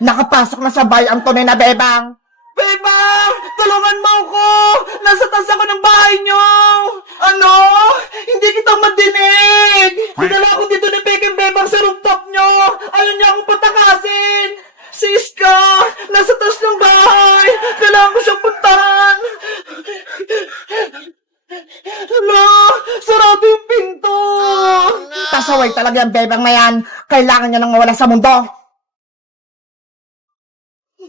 Nakapasok na sa bahay ang tunay na bebang. Bebang! Tulungan mo ako! Nasa taas ako ng bahay niyo! Ano? Hindi kita madinig! Dinala ako dito ni Peking Bebang sa rooftop niyo! Ayaw niya akong patakasin! Si Iska! Nasa taas ng bahay! Kailangan ko siyang puntahan! Hala! Sarado yung pinto! Pasaway talaga ang bebang na yan. Kailangan niya nang mawala sa mundo.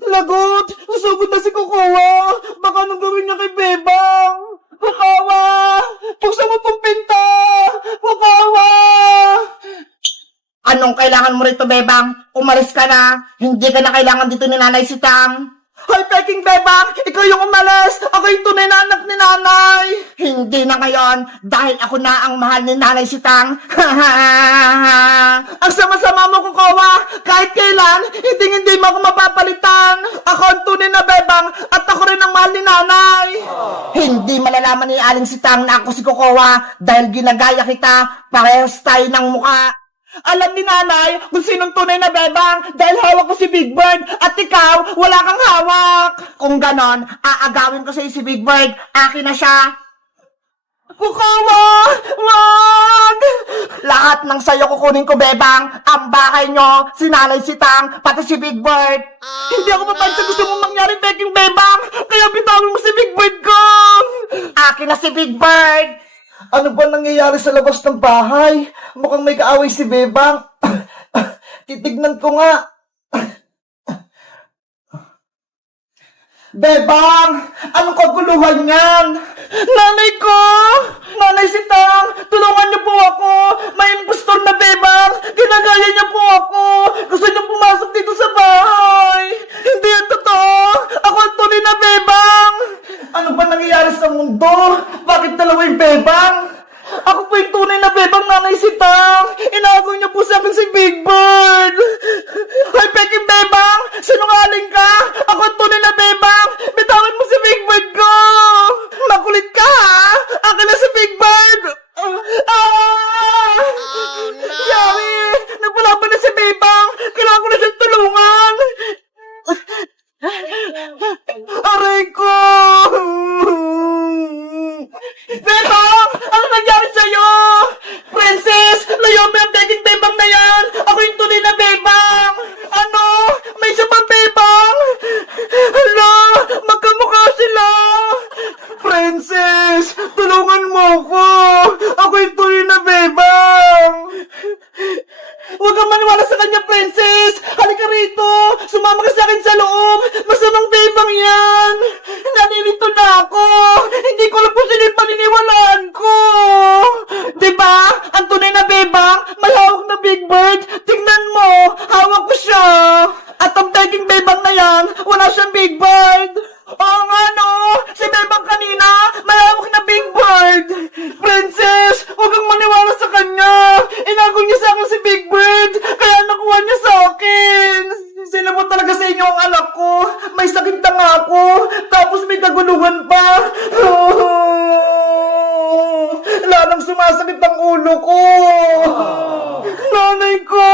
Lagot! Nasugod na si Kukawa! Baka anong gawin niya kay Bebang? Kukawa! Buksan mo tong pinta! Kukawa! Anong kailangan mo rito, bebang? Umalis ka na. Hindi ka na kailangan dito ni Nanay Sitang. Hoy, Peking Bebang! Ikaw yung umalis! Ako yung tunay na anak ni Nanay! Hindi na ngayon, dahil ako na ang mahal ni Nanay Sitang. Ang sama-sama mo, Kukawa! Kahit kailan, hindi mo ako mapapalitan! Ako ang tunay na Bebang at ako rin ang mahal ni Nanay! Hindi malalaman ni Aling Sitang na ako si Kokowa dahil ginagaya kita, parehas tayo ng muka. Alam ni Nanay kung sinong tunay na Bebang dahil hawak ko si Big Bird at ikaw, wala kang hawak! Kung ganon, aagawin ko sa'yo si Big Bird, akin na siya. Kukawa! Wag! Lahat ng sayo kukunin ko, bebang. Ang bahay nyo, si Nanay Sitang, pati si Big Bird. Hindi ako papayag sa gusto mong mangyari, Peking Bebang! Kaya bitawin mo si Big Bird ko! Akin na si Big Bird. Ano ba nangyayari sa labas ng bahay? Mukhang may kaaway si Bebang. Titignan ko nga. Bebang! Anong kaguluhan yan? Nanay ko! Nanay Sitang! Tulungan niyo po ako! May impostor na Bebang! Ginagaya niya po ako! Gusto niyo pumasok dito sa bahay! Hindi yan totoo! Ako ang tunay na Bebang! Ano ba nangyayari sa mundo? Bakit dalawa yung Bebang? Ako po yung tunay na Bebang, Nanay Sitang! Inaagaw niyo po sa akin si Big Bird! Hoy, Peking Bebang! Sinungaling ka! Ako ang tunay na Bebang! Bitawan mo si Big Bird ko! Makulit ka, ha? Akin na si Big Bird! Yari! Nagpalaban na si Bebang! Kailangan ko na siyang tulungan! Aray ko! Bebang! Ano nangyari sa'yo? Princess! Layo mo yung Peking Bebang na yan! Ako yung tunay na Bebang! Ano? May isa pang Bebang? Hala! Magkamukha sila! Princess! Tulungan mo ko! Ako yung tunay na Bebang! Huwag kang maniwala sa kanya, Princess! Halika rito! Sumama ka sa akin sa loob! Masamang Bebang yan! Nanirito na ako! Hindi ko alam kung sino yung paniniwalaan ko! Diba? Ang tunay na Bebang, may hawak na Big Bird! Tingnan mo! Hawak ko siya! At ang Peking Bebang na yan, wala siyang Big Bird! Oo nga no! Si Bebang kanina, may hawak na Big Bird! Princess, huwag kang maniwala sa kanya! Inagaw niya sa akin si Big Bird! Kaya nakuha niya sa akin! Sino mo talaga sa inyo ang anak ko? May sakit na nga ako! Tapos may kaguluhan pa! Lalang sumasakit ang ulo ko! Nanay ko!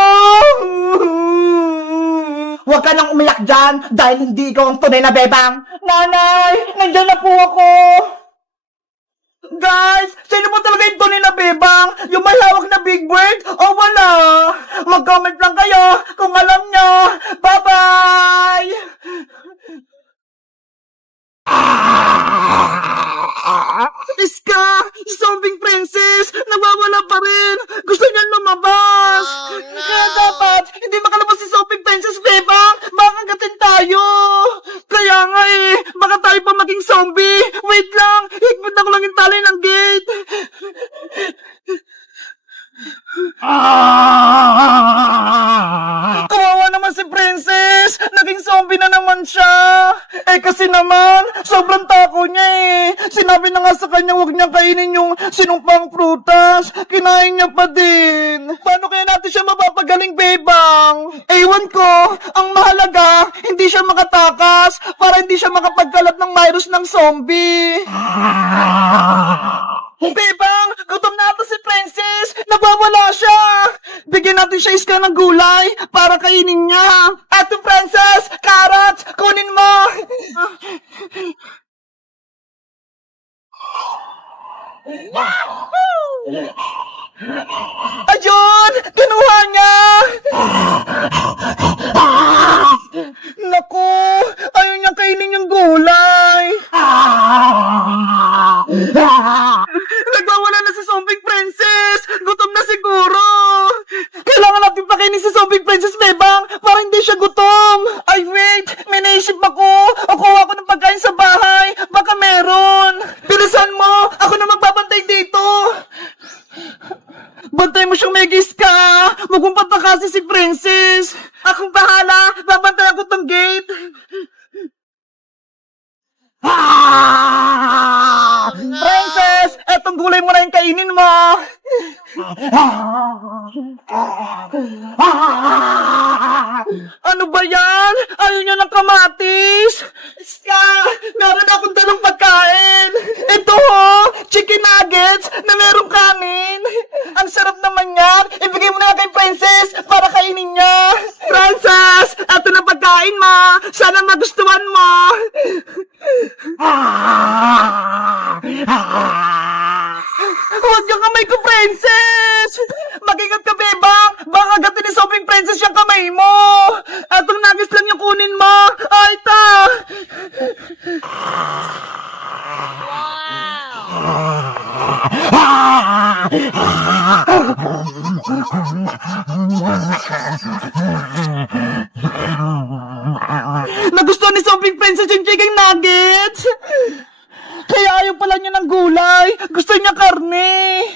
Huwag ka nang umiyak dyan dahil hindi ikaw ang tunay na bebang. Nanay! Nandiyan na po ako! Guys! Sino po talaga yung tunay na Bebang? Yung may hawak na Big Bird? O wala? Mag-comment lang kayo kung alam nyo! Bye-bye! Iska! Zombie Princess! Nawawala pa rin! Gusto niya lumabas! Kaya dapat, hindi makalabas si Zombie Princess, Bebang! Makagatin tayo! Kaya nga baka tayo pa maging zombie! Wait lang! Higpit ako lang yung tali ng gate! Kawawa naman si Princess! Naging zombie na naman siya! Eh kasi naman, sobrang tako niya Sinabi na nga sa kanya huwag niya kainin yung sinumpang prutas. Kinain niya pa din. Paano kaya natin siya mapapagaling, Bebang? Ewan ko, ang mahalaga, hindi siya makatakas para hindi siya makapagkalat ng virus ng zombie. Bebang, gutom na ata si Princess. Nagwawala siya. Bigyan natin siya iska ng gulay para kainin niya. Ate Princess, carrots, kunin mo. Ayun! Kinuha niya! Naku! Ayaw niya kainin yung gulay! Nagwawala na si Zombie Princess! Gutom na siguro! Kailangan natin pakainin si Zombie Princess, Bebang! Para hindi siya gutom! Ay, wait! May naisip ako! O kuha ko ng pagkain sa bahay! Baka meron! Bilisan mo! Ako na magbabantay dito! Bantay mo siyang Megis ka! Huwag mong patakasin si Princess! Akong bahala! Babantay ako tong gate! Princess! Etong gulay mo na yung kainin mo! Ano ba yan? Ayaw niya ng kamatis! Iska! Meron akong dalang pagkain! Ito ho! Chicken nuggets na merong kanin! Ang sarap naman yan! Ibigay mo na kay Princess para kainin niya! Princess! Ito na pagkain mo! Sana magustuhan mo! Huwag yung kamay ko, Princess! Mag-ingat ka, Bebang! Baka gatin ni Sobrang Princess yung kamay mo! Atong nagis lang yung kunin mo! Ay, ta! Nagustuhan ni Sobrang Princess yung chicken nuggets! Kaya ayaw pala niya ng gulay. Gusto niya karne.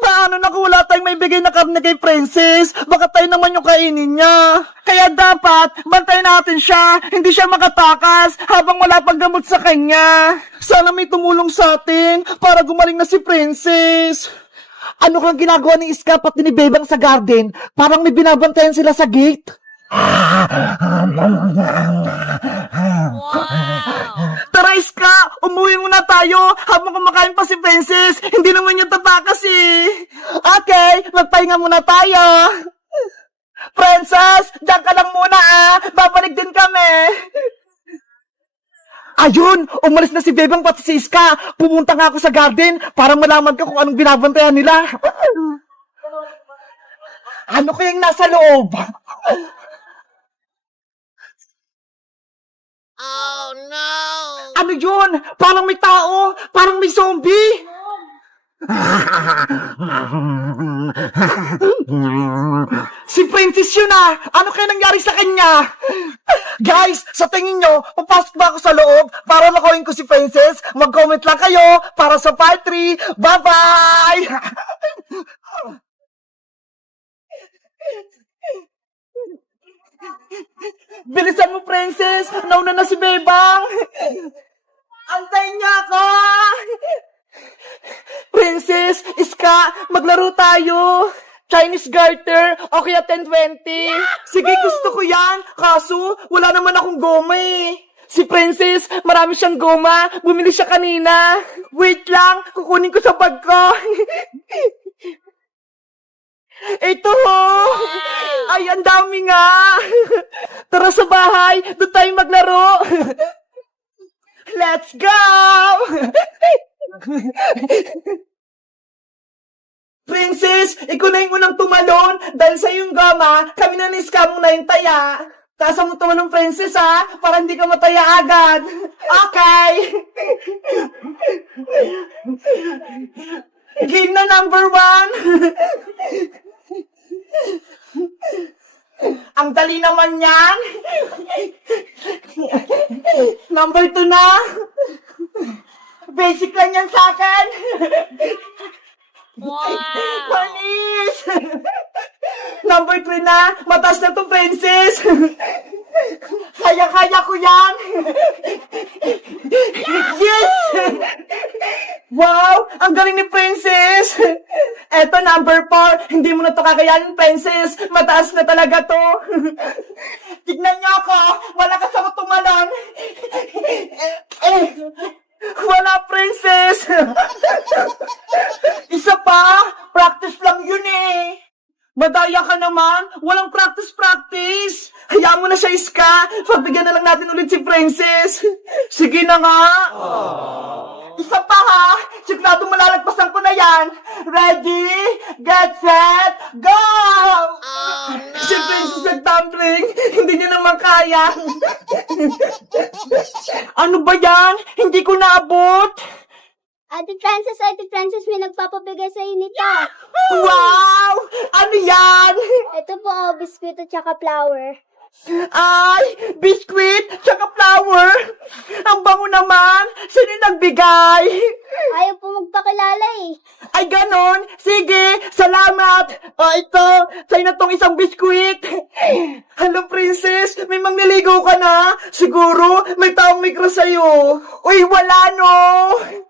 Paano na kung wala tayong may bigay na karne kay Princess? Baka tayo naman yung kainin niya. Kaya dapat, bantayan natin siya. Hindi siya makatakas habang wala pang gamot sa kanya. Sana may tumulong sa atin para gumaling na si Princess. Ano kang ginagawa ni Iska pati ni Bebang sa garden? Parang may binabantayan sila sa gate. Tara, Iska! Umuwi muna tayo habang kumakain pa si Princess. Hindi naman niya tatakas eh. Okay, magpahinga muna tayo. Princess, diyan ka lang muna ah. Babalik din kami. Ayun, umalis na si Bebang pati si Iska. Pumunta nga ako sa garden para malaman ko kung anong binabantayan nila. Ano kayang nasa loob? Oh no! Ano yun? Parang may tao. Parang may zombie. Si Princess yun ah. Ano kaya nangyari sa kanya? Guys, sa tingin nyo, papasok ba ako sa loob para makuhin ko si Princess? Mag-comment lang kayo para sa part 3. Bye-bye! Bilisan mo, Princess. Nauna na si Bebang. Antayin niya ako. Princess, Iska, maglaro tayo. Chinese garter, o kaya 10-20. Sige, gusto ko yan. Kaso, wala naman akong goma eh. Si Princess, marami siyang goma. Bumili siya kanina. Wait lang, kukunin ko sa bag ko. Ito ho! Ay, ang dami nga! Tara sa bahay, doon tayo maglaro! Let's go! Princess, ikaw na yung unang tumalon dahil sa yung gama, kami na ni-scam na yung taya. Tasa mo tumalon, Princess, ha? Para hindi ka mataya agad. Okay! Game na number 1. Ang dali naman yan. Number 2 na. Basic lang yan sa akin. Wow! Panis! Number 3 na. Mataas na to, Princess. Kaya-kaya ko yan. Yes! Wow! Ang galing ni Princess! Eto, number 4. Hindi mo na to kakayanin, Princess. Mataas na talaga to. tignan niyo ako. Malakas ako tumalon. Wala, princess. Isa pa, practice lang yun eh. Madaya ka naman, walang practice. Hayaan mo na siya, Iska. Pagbigyan na lang natin ulit si princess. Sige na nga. Isa pa ha, sigurado malalagpasan ko na yan. Ready, get set, go! Si princess nag-tumbling, hindi niya naman kaya. Ano ba yan? Hindi ko naabot. Ate Frances, may nagpapabigay sa nito. Wow! Ano yan? Ito po, biskuit at saka flour. Ay, biskuit, tsaka flour. Ang bango naman. Sino yung nagbigay? Ayaw po magpakilala eh. Ay, ganon. Sige, salamat. O, ito, sa'yo na tong isang biskuit. Hello, princess. May mangliligaw ka na? Siguro, may taong may crush sa'yo. Uy, wala, no.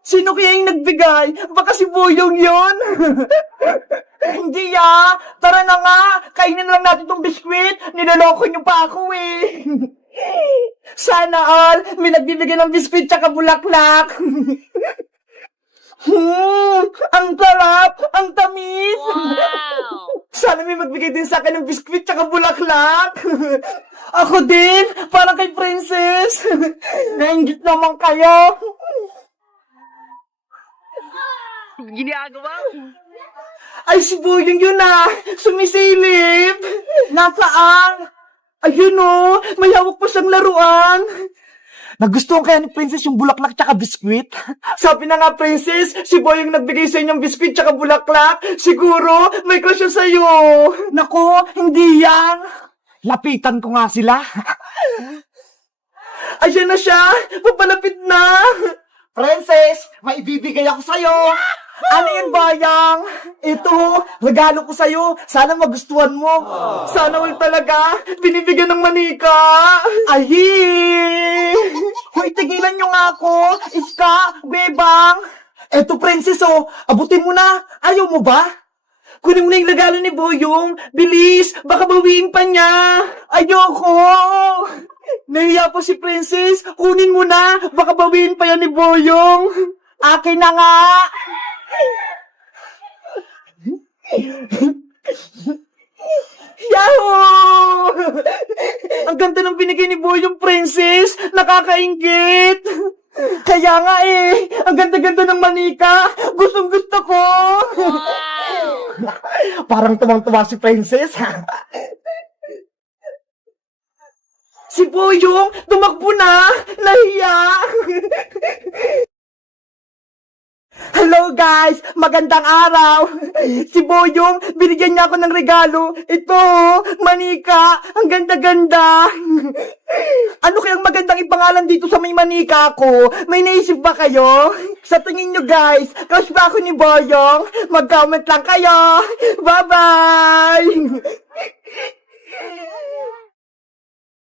Sino kaya yung nagbigay? Baka si Boyong yun. Hindi Tara na nga. Kainin lang natin tong biskuit. Niloloko niyo pa ako eh. Sana all, may nagbibigay ng biskuit tsaka bulaklak. Ang sarap! Ang tamis! Wow! Sana may magbigay din sa akin ng biskuit tsaka bulaklak. Ako din, parang kay princess. Nainggit naman kayo. Ginagawa? Ay, si Boyong yun sumisilip. Nasaan? Ayun may hawak pa siyang laruan. Nagustuhan kaya ni Princess yung bulaklak tsaka biskwit? Sabi na nga, Princess, si Boyong nagbigay sa inyong biskwit tsaka bulaklak. Siguro, may crush siya sa'yo. Naku, hindi yan. Lapitan ko nga sila. Ayan na siya. Papalapit na. Princess, may ibibigay ako sa'yo. Ano yun, Bayang? Ito, regalo ko sa'yo. Sana magustuhan mo. Sana all talaga. Binibigyan ng manika. Ay! Hoy, tigilan nyo nga ako. Iska, Bebang. Eto, Princess, abutin mo na. Ayaw mo ba? Kunin mo na yung regalo ni Boyong. Bilis, baka bawiin pa niya. Ayoko. Nahiya po si Princess. Kunin mo na. Baka bawiin pa yan ni Boyong. Akin na nga. Yahoo! Ang ganda ng binigay ni Boyong, Princess. Nakakaingit. Kaya nga ang ganda-ganda ng manika. Gustong-gusto ko. Parang tumang-tuwa si Princess. Si Boyong, tumakbo na. Nahiya. Hello guys! Magandang araw! Si Boyong, binigyan niya ako ng regalo. Ito, manika. Ang ganda-ganda. Ano kayang magandang ipangalan dito sa may manika ko? May naisip ba kayo? Sa tingin nyo guys, crush ba ako ni Boyong? Mag-comment lang kayo. Bye-bye!